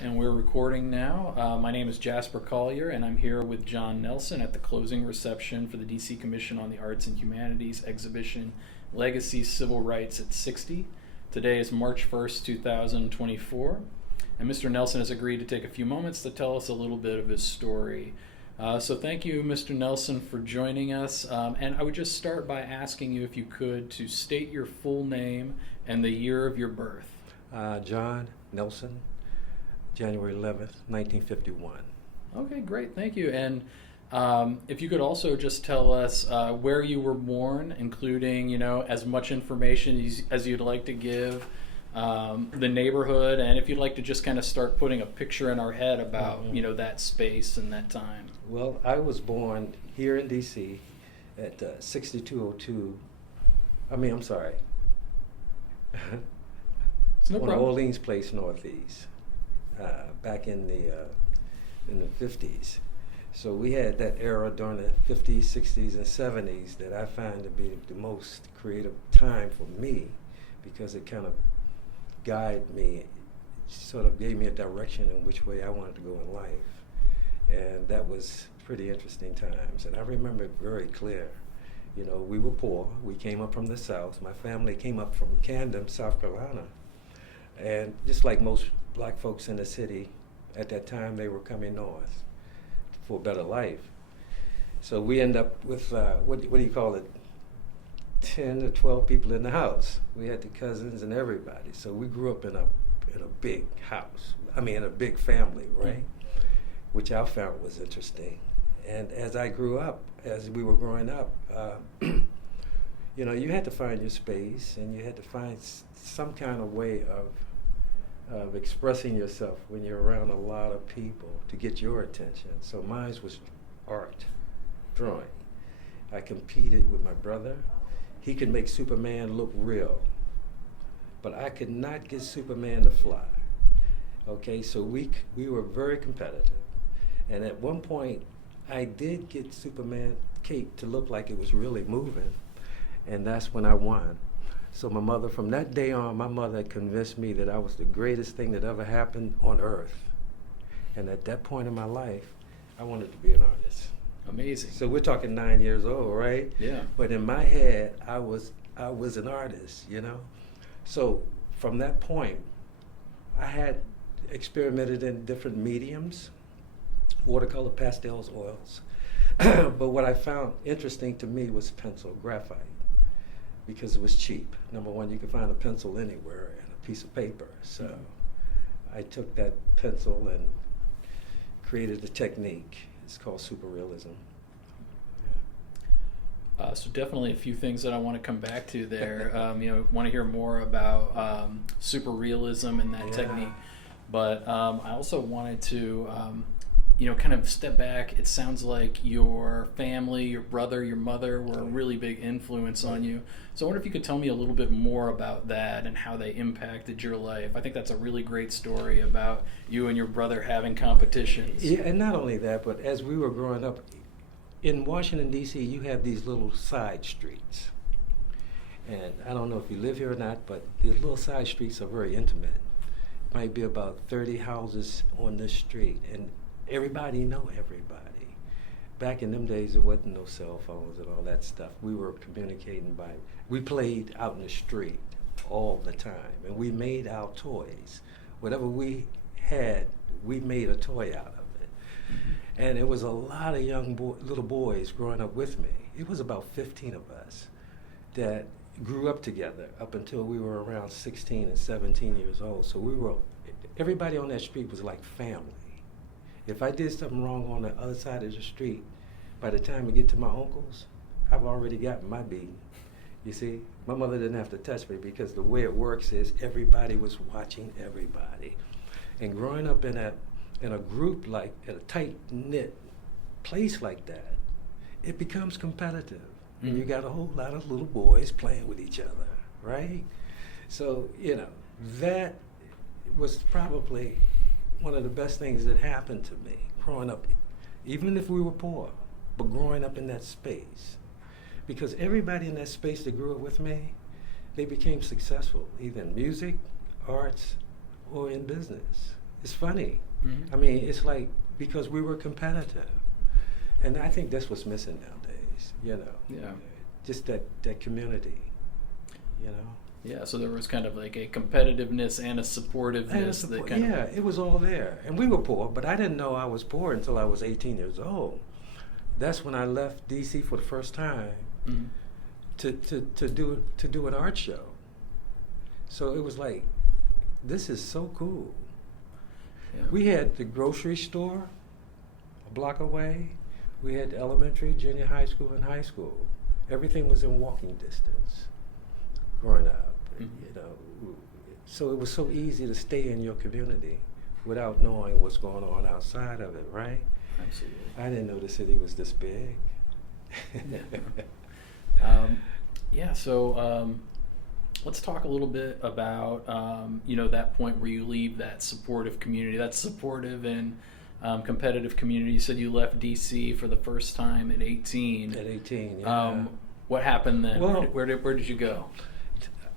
And we're recording now. My name is Jasper Collier, and I'm here with John Nelson at the closing reception for the DC Commission on the Arts and Humanities exhibition, Legacy Civil Rights at 60. Today is March 1st, 2024, and Mr. Nelson has agreed to take a few moments to tell us a little bit of his story. So thank you, Mr. Nelson, for joining us. And I would just start by asking you, if you could, to state your full name and the year of your birth. John Nelson, January 11th, 1951. Okay, great, thank you. And if you could also just tell us where you were born, including, as much information as you'd like to give, the neighborhood, and if you'd like to just kind of start putting a picture in our head about, that space and that time. Well, I was born here in DC at 6202. I'm sorry. It's no on problem. Orleans Place Northeast, back in the 50s. So we had that era during the 50s, 60s, and 70s that I find to be the most creative time for me, because it kind of guided me, sort of gave me a direction in which way I wanted to go in life. And that was pretty interesting times. And I remember it very clear. We were poor. We came up from the South. My family came up from Camden, South Carolina. And just like most black folks in the city, at that time they were coming north for a better life. So we end up with, what do you call it, 10 to 12 people in the house. We had the cousins and everybody. So we grew up in a big house. In a big family, right? Which I found was interesting. And as I grew up, as we were growing up, you had to find your space, and you had to find some kind of way of expressing yourself when you're around a lot of people to get your attention. So mine was art, drawing. I competed with my brother. He could make Superman look real, but I could not get Superman to fly. Okay, so we were very competitive. And at one point, I did get Superman cape to look like it was really moving, and that's when I won. So from that day on, my mother convinced me that I was the greatest thing that ever happened on earth. And at that point in my life, I wanted to be an artist. Amazing. So we're talking 9 years old, right? Yeah. But in my head, I was an artist, So from that point, I had experimented in different mediums, watercolor, pastels, oils. But what I found interesting to me was pencil, graphite, because it was cheap. Number one, you could find a pencil anywhere and a piece of paper. So I took that pencil and created a technique. It's called superrealism. So definitely a few things that I want to come back to there. Want to hear more about superrealism and that technique. But I also wanted to, kind of step back. It sounds like your family, your brother, your mother were a really big influence on you. So I wonder if you could tell me a little bit more about that and how they impacted your life. I think that's a really great story about you and your brother having competitions. Yeah, and not only that, but as we were growing up, in Washington, D.C., you have these little side streets. And I don't know if you live here or not, but these little side streets are very intimate. It might be about 30 houses on this street, and everybody know everybody. Back in them days, there wasn't no cell phones and all that stuff. We were communicating we played out in the street all the time, and we made our toys. Whatever we had, we made a toy out of it. Mm-hmm. And it was a lot of little boys growing up with me. It was about 15 of us that grew up together up until we were around 16 and 17 years old. So everybody on that street was like family. If I did something wrong on the other side of the street, by the time we get to my uncles, I've already gotten my beating. You see, my mother didn't have to touch me, because the way it works is everybody was watching everybody. And growing up in a group, like in a tight-knit place like that, it becomes competitive. Mm-hmm. And you got a whole lot of little boys playing with each other, right? So, that was probably one of the best things that happened to me growing up, even if we were poor, but growing up in that space. Because everybody in that space that grew up with me, they became successful, either in music, arts, or in business. It's funny. Mhm. I mean, it's like because we were competitive, and I think that's what's missing nowadays. You know, Yeah. just that community. You know. Yeah, so there was kind of like a competitiveness and a supportiveness And that kind yeah, of. it was all there, and we were poor, but I didn't know I was poor until I was 18 years old. That's when I left DC for the first time Mhm. to do an art show. So it was like, this is so cool. Yeah. We had the grocery store a block away. We had the elementary, junior high school, and high school. Everything was in walking distance growing up. Mhm. You know, so it was so easy to stay in your community without knowing what's going on outside of it, right? Absolutely. I didn't know the city was this big. Yeah, so let's talk a little bit about that point where you leave that supportive community, that supportive and competitive community. You said you left DC for the first time at 18. At 18, yeah. What happened then? Well, where did you go?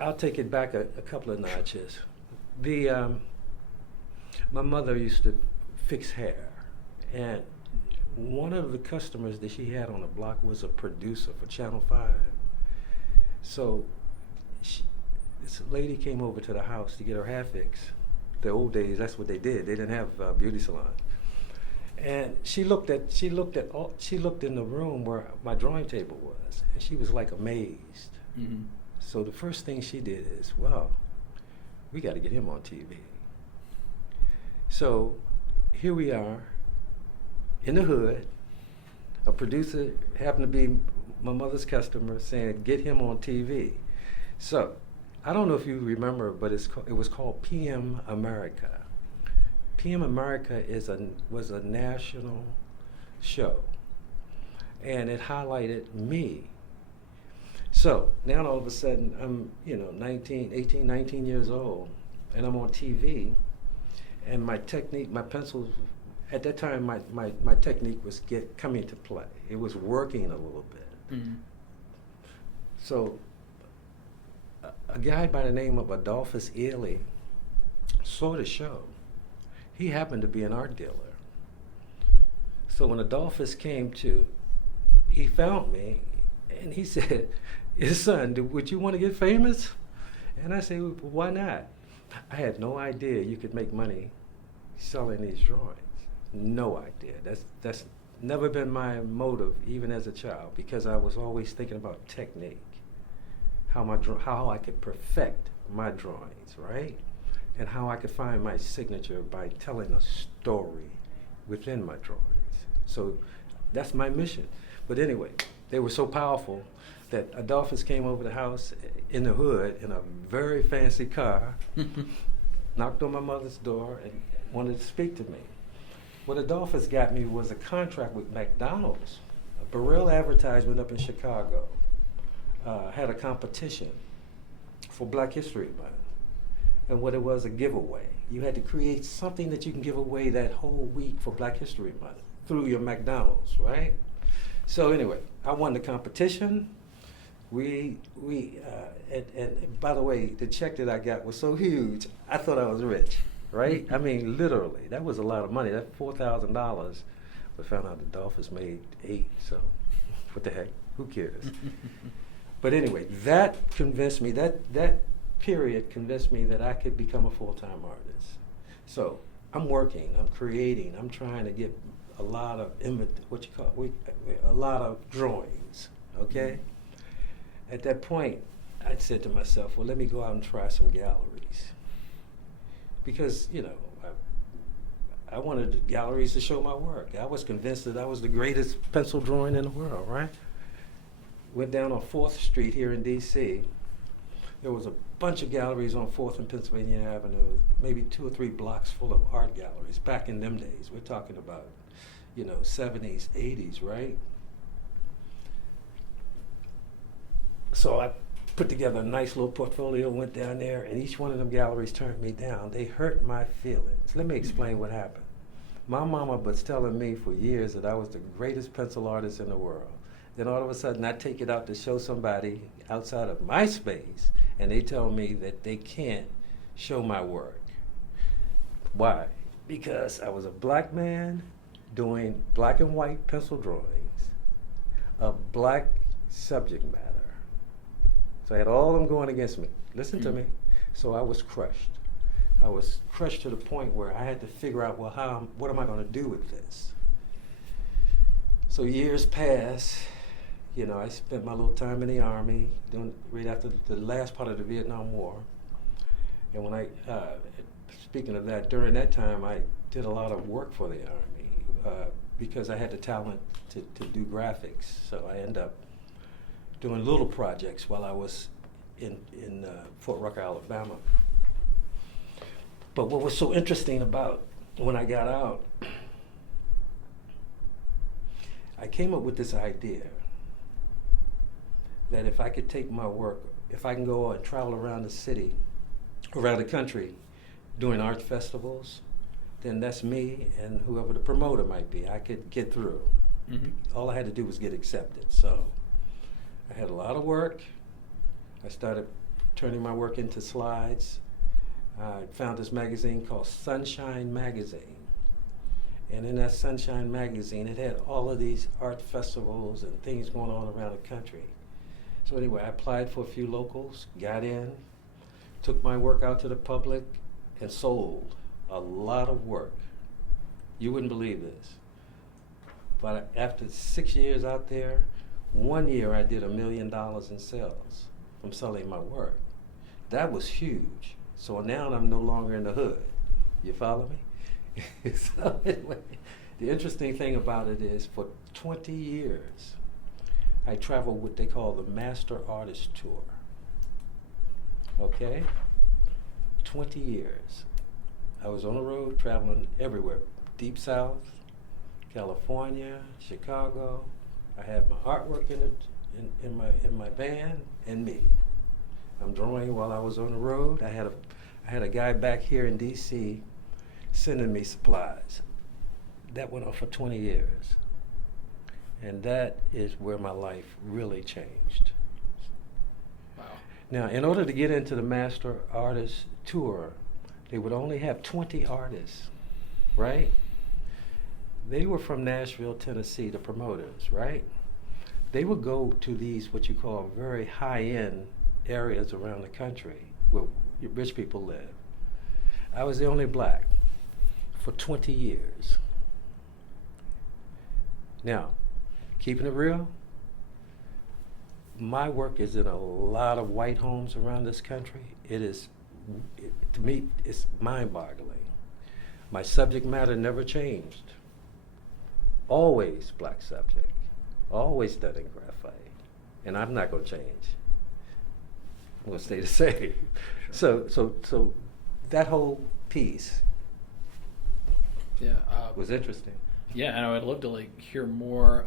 I'll take it back a couple of notches. My mother used to fix hair, and one of the customers that she had on the block was a producer for Channel 5. So this lady came over to the house to get her hair fixed. The old days, that's what they did. They didn't have a beauty salon. And she looked in the room where my drawing table was, and she was like amazed. Mm-hmm. So the first thing she did is, well, we got to get him on TV. So here we are in the hood. A producer happened to be my mother's customer saying, get him on TV. So I don't know if you remember, but it was called PM America. PM America was a national show, and it highlighted me. So now all of a sudden I'm 18, 19 years old, and I'm on TV, and my technique, my pencils, at that time my technique was coming to play. It was working a little bit. Mm-hmm. So a guy by the name of Adolphus Ely saw the show. He happened to be an art dealer. So when Adolphus he found me, and he said, his son, would you want to get famous? And I said, well, why not? I had no idea you could make money selling these drawings. No idea. That's never been my motive, even as a child, because I was always thinking about technique, how I could perfect my drawings, right? And how I could find my signature by telling a story within my drawings. So that's my mission. But anyway, they were so powerful that Adolphus came over the house in the hood in a very fancy car, knocked on my mother's door and wanted to speak to me. What Adolphus got me was a contract with McDonald's. A Burrell advertisement up in Chicago had a competition for Black History Month. And what it was, a giveaway. You had to create something that you can give away that whole week for Black History Month through your McDonald's, right? So anyway, I won the competition. And by the way, the check that I got was so huge, I thought I was rich, right? I mean, literally, that was a lot of money. That's $4,000. But found out Adolphus made $8, so what the heck? Who cares? But anyway, that convinced me, that period convinced me that I could become a full-time artist. So I'm working, I'm creating, I'm trying to get a lot of a lot of drawings, okay? At that point, I said to myself, well, let me go out and try some galleries. Because, I wanted the galleries to show my work. I was convinced that I was the greatest pencil drawing in the world, right? Went down on 4th Street here in DC. There was a bunch of galleries on 4th and Pennsylvania Avenue, maybe 2 or 3 blocks full of art galleries back in them days. We're talking about, 70s, 80s, right? So I put together a nice little portfolio, went down there, and each one of them galleries turned me down. They hurt my feelings. Let me explain what happened. My mama was telling me for years that I was the greatest pencil artist in the world. Then all of a sudden I take it out to show somebody outside of my space, and they tell me that they can't show my work. Why? because I was a black man doing black and white pencil drawings of black subject matter. So I had all of them going against me. Listen to me. So I was crushed. I was crushed to the point where I had to figure out, well, what am I going to do with this? So years passed. You know, I spent my little time in the Army, right after the last part of the Vietnam War. And when speaking of that, during that time, I did a lot of work for the Army because I had the talent to do graphics. So I ended up doing little projects while I was in Fort Rucker, Alabama. But what was so interesting about when I got out, I came up with this idea that if I could take my work, if I can go and travel around the city, around the country, doing art festivals, then that's me and whoever the promoter might be. I could get through. Mm-hmm. All I had to do was get accepted. So I had a lot of work. I started turning my work into slides. I found this magazine called Sunshine Magazine. And in that Sunshine Magazine, it had all of these art festivals and things going on around the country. So anyway, I applied for a few locals, got in, took my work out to the public, and sold a lot of work. You wouldn't believe this. But after 6 years out there, 1 year I did $1 million in sales from selling my work. That was huge. So now I'm no longer in the hood. You follow me? So anyway, the interesting thing about it is for 20 years, I traveled what they call the Master Artist Tour. Okay? 20 years. I was on the road traveling everywhere. Deep South, California, Chicago. I had my artwork in my van and me. I'm drawing while I was on the road. I had a guy back here in DC sending me supplies. That went on for 20 years. And that is where my life really changed. Wow. Now, in order to get into the Master Artist Tour, they would only have 20 artists, right? They were from Nashville, Tennessee, the promoters, right? They would go to these, what you call very high-end areas around the country where rich people live. I was the only black for 20 years. Now, keeping it real, my work is in a lot of white homes around this country. To me, it's mind-boggling. My subject matter never changed. Always black subject. Always done in graphite. And I'm not going to change. I'm going to stay the same. Sure. So that whole piece was interesting. Yeah, and I would love to hear more.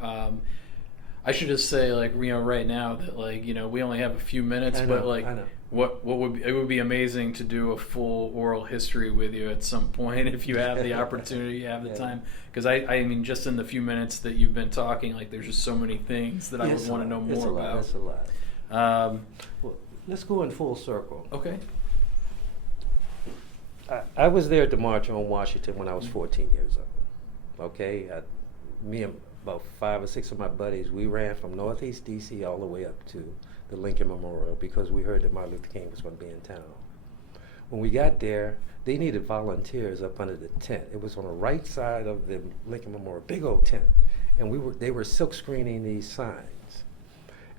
I should just say right now that we only have a few minutes, I know. what would be amazing to do a full oral history with you at some point if you have the opportunity, you have the time. Because I mean, just in the few minutes that you've been talking, there's just so many things that I would want to know more about. That's a lot. Well, let's go in full circle. Okay. I was there at the March on Washington when I was 14 years old. Okay, me and about 5 or 6 of my buddies, we ran from Northeast DC all the way up to the Lincoln Memorial because we heard that Martin Luther King was going to be in town. When we got there, they needed volunteers up under the tent. It was on the right side of the Lincoln Memorial, big old tent, and they were silk screening these signs.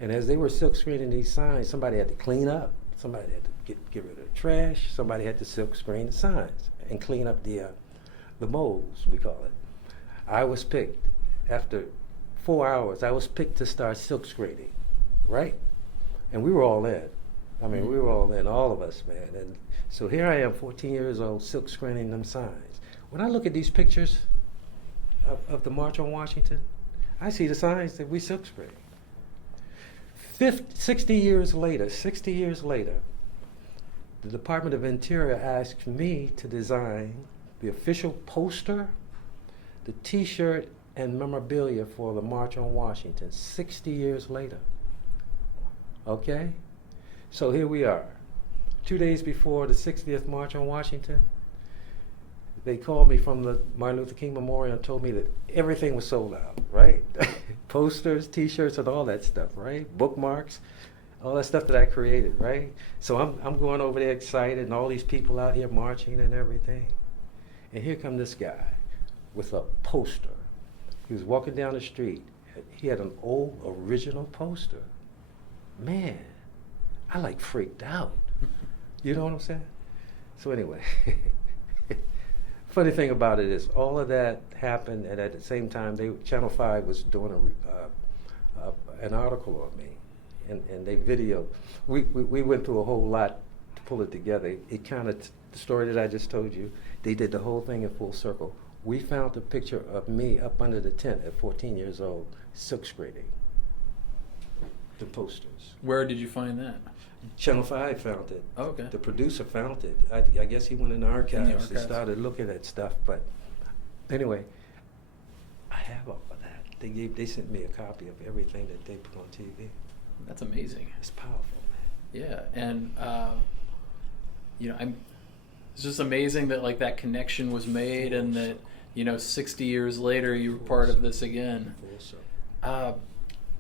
And as they were silk screening these signs, somebody had to clean up. Somebody had to get rid of the trash. Somebody had to silk screen the signs and clean up the molds, we call it. I was picked. After 4 hours, I was picked to start silk screening, right? And we were all in. I mean, we were all in, all of us, man. And so here I am, 14 years old, silk screening them signs. When I look at these pictures of the March on Washington, I see the signs that we silk screened. 60 years later, the Department of Interior asked me to design the official poster, the T-shirt, and memorabilia for the March on Washington, 60 years later. Okay? So here we are. 2 days before the 60th March on Washington, they called me from the Martin Luther King Memorial and told me that everything was sold out, right? Posters, T-shirts, and all that stuff, right? Bookmarks, all that stuff that I created, right? So I'm going over there excited, and all these people out here marching and everything. And here come this guy with a poster. He was walking down the street. He had an old original poster. Man, I like freaked out. You know what I'm saying? So anyway, funny thing about it is all of that happened, and at the same time, Channel 5 was doing an article on me, and they videoed. We went through a whole lot to pull it together. It kind of, the story that I just told you, they did the whole thing in full circle. We found a picture of me up under the tent at 14 years old, silk screening the posters. Where did you find that? Channel 5 found it. Oh, okay. The producer found it. I guess he went in the archives and started looking at stuff. But anyway, I have all of that. They sent me a copy of everything that they put on TV. That's amazing. It's powerful, man. Yeah, and it's just amazing that like that connection was made, and that 60 years later you were part of this again.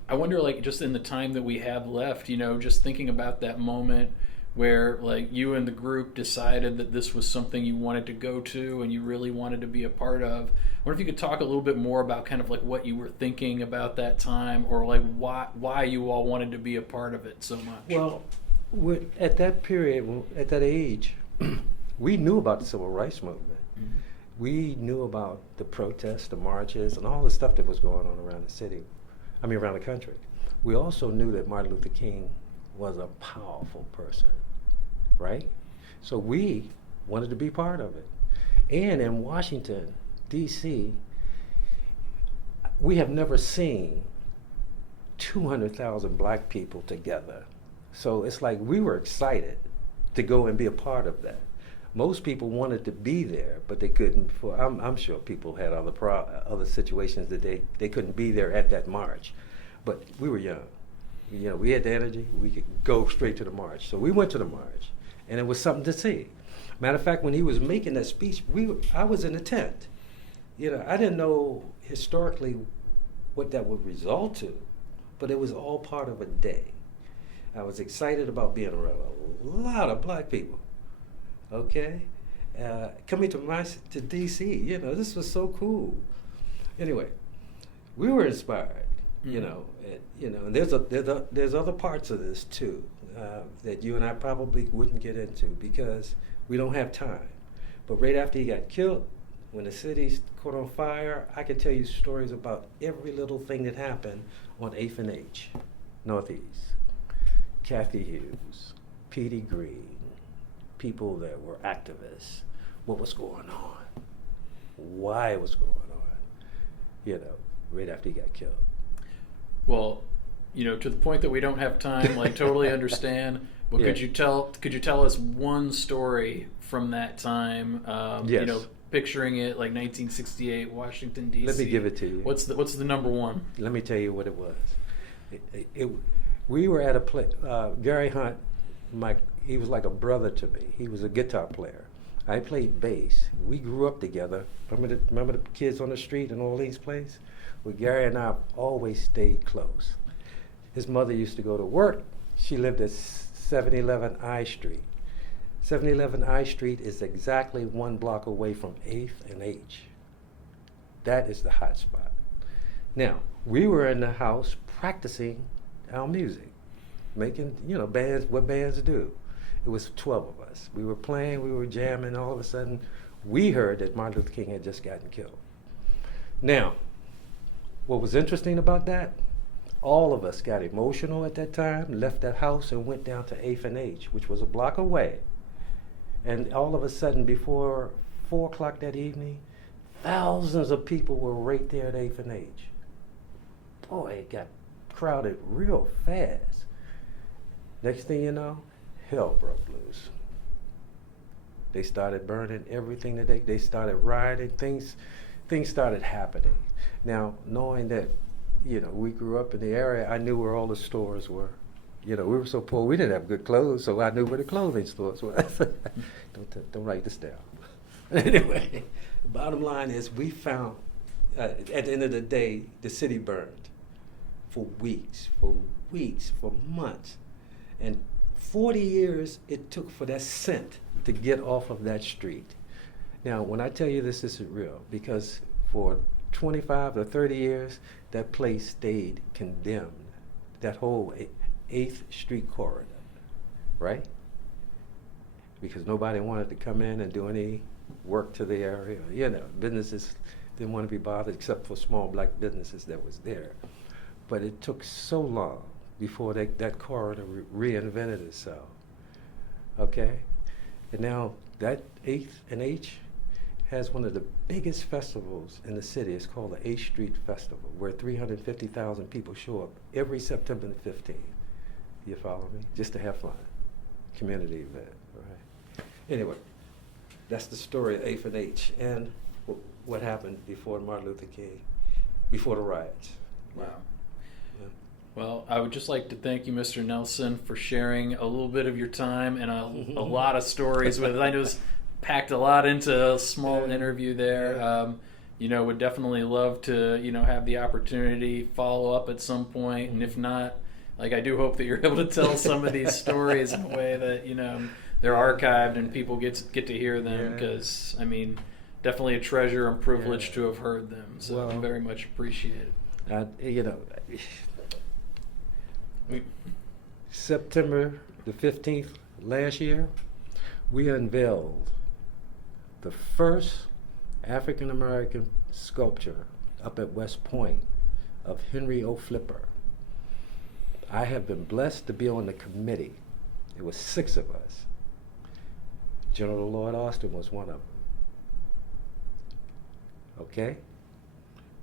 I wonder, like, just in the time that we have left, just thinking about that moment where like you and the group decided that this was something you wanted to go to and you really wanted to be a part of. I wonder if you could talk a little bit more about kind of like what you were thinking about that time, or like why you all wanted to be a part of it so much. Well, at that period, at that age, we knew about the civil rights movement. Mm-hmm. We knew about the protests, the marches, and all the stuff that was going on around the city. Around the country. We also knew that Martin Luther King was a powerful person, right? So we wanted to be part of it. And in Washington, D.C., we have never seen 200,000 black people together. So it's like we were excited to go and be a part of that. Most people wanted to be there, but they couldn't. I'm sure people had other situations that they couldn't be there at that march. But we were young. We had the energy. We could go straight to the march. So we went to the march, and it was something to see. Matter of fact, when he was making that speech, I was in the tent. I didn't know historically what that would result to, but it was all part of a day. I was excited about being around a lot of black people. Okay, coming to DC, this was so cool. Anyway, we were inspired, and there's other parts of this too that you and I probably wouldn't get into because we don't have time. But right after he got killed, when the city caught on fire, I could tell you stories about every little thing that happened on 8th and H, Northeast. Kathy Hughes, Petey Green, people that were activists, what was going on, why it was going on, right after he got killed. Well, to the point that we don't have time, like totally understand, but yeah. Could you tell us one story from that time, yes. Picturing it like 1968, Washington, D.C. Let me give it to you. What's the number one? Let me tell you what it was. We were at a play, Gary Hunt, he was like a brother to me. He was a guitar player. I played bass. We grew up together. Remember the kids on the street in Orleans Place? Well, Gary and I always stayed close. His mother used to go to work. She lived at 711 I Street. 711 I Street is exactly 1 block away from 8th and H. That is the hot spot. Now, we were in the house practicing our music, making, bands, what bands do. It was 12 of us. We were playing, we were jamming, all of a sudden, we heard that Martin Luther King had just gotten killed. Now, what was interesting about that, all of us got emotional at that time, left that house and went down to 8th and H, which was a block away. And all of a sudden, before 4 o'clock that evening, thousands of people were right there at 8th and H. Boy, it got crowded real fast. Next thing you know, hell broke loose. They started burning everything that they started rioting. Things started happening. Now, knowing that, we grew up in the area, I knew where all the stores were. We were so poor, we didn't have good clothes, so I knew where the clothing stores were. Don't write this down. Anyway, Bottom line is, we found, at the end of the day, the city burned for weeks, for months. And 40 years it took for that scent to get off of that street. Now, when I tell you this isn't real, because for 25 or 30 years, that place stayed condemned, that whole 8th Street corridor, right? Because nobody wanted to come in and do any work to the area. You know, businesses didn't want to be bothered except for small black businesses that was there. But it took so long before that corridor reinvented itself, okay? And now that 8th and H has one of the biggest festivals in the city. It's called the 8th Street Festival, where 350,000 people show up every September the 15th. You follow me? Just to have fun. Community event, right? Anyway, that's the story of 8th and H and what happened before Martin Luther King, before the riots. Wow. Yeah. Well, I would just like to thank you, Mr. Nelson, for sharing a little bit of your time and a lot of stories with us. I just packed a lot into a small interview there. You know, would definitely love to, you know, have the opportunity follow up at some point, and if not, like, I do hope that you're able to tell some of these stories in a way that, you know, they're archived and people get to hear them, because I mean, definitely a treasure and privilege to have heard them. So well, very much appreciated. You know, September the 15th last year, we unveiled the first African American sculpture up at West Point of Henry O. Flipper. I have been blessed to be on the committee. It was 6 of us. General Lloyd Austin was one of them. Okay?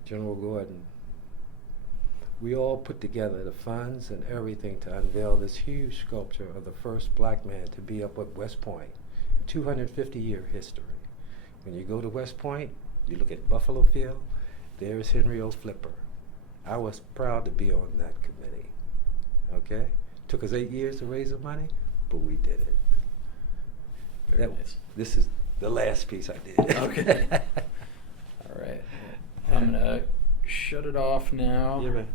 General Gordon. We all put together the funds and everything to unveil this huge sculpture of the first black man to be up at West Point. 250-year history. When you go to West Point, you look at Buffalo Field, there's Henry O. Flipper. I was proud to be on that committee. Okay? Took us 8 years to raise the money, but we did it. Very nice. This is the last piece I did. Okay. All right. I'm going to shut it off now. Yeah, man.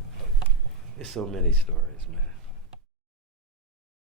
There's so many stories, man.